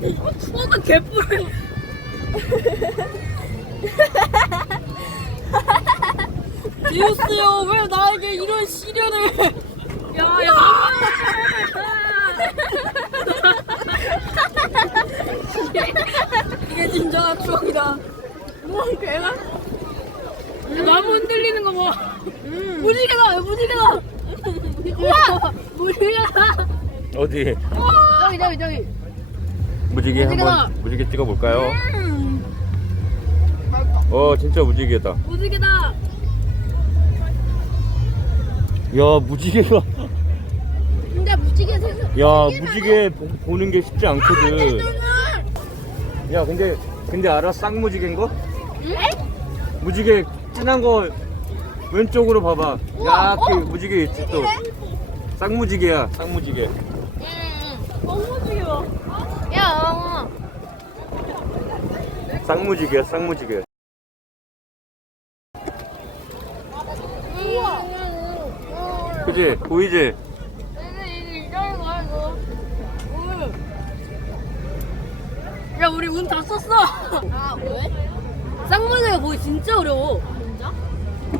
추억은 개뿔. 디우스요 왜 나에게 이런 시련을? 야야. 이게 진정한 추억이다. 뭐 개가? 나무 흔들리는 거 봐. 무지개다 무지개다. 우와 무지개다. 어디? 저기 저기 저기. 무지개 무지개다. 한번 무지개 찍어 볼까요? 음, 어 진짜 무지개다. 무지개다. 야 무지개가. 근데 무지개 생각. 야 무지개 보, 보는 게 쉽지 않거든. 야 근데 근데 알아 쌍무지개인 거? 무지개 진한 거 왼쪽으로 봐봐. 약그 무지개 있지 또. 쌍무지개야 쌍무지개. 너무 무지개다. 야. 쌍무지개야 쌍무지개. 그지 보이지? 야 우리 운 다 썼어. 아 왜? 쌍문제가 보기 진짜 어려워.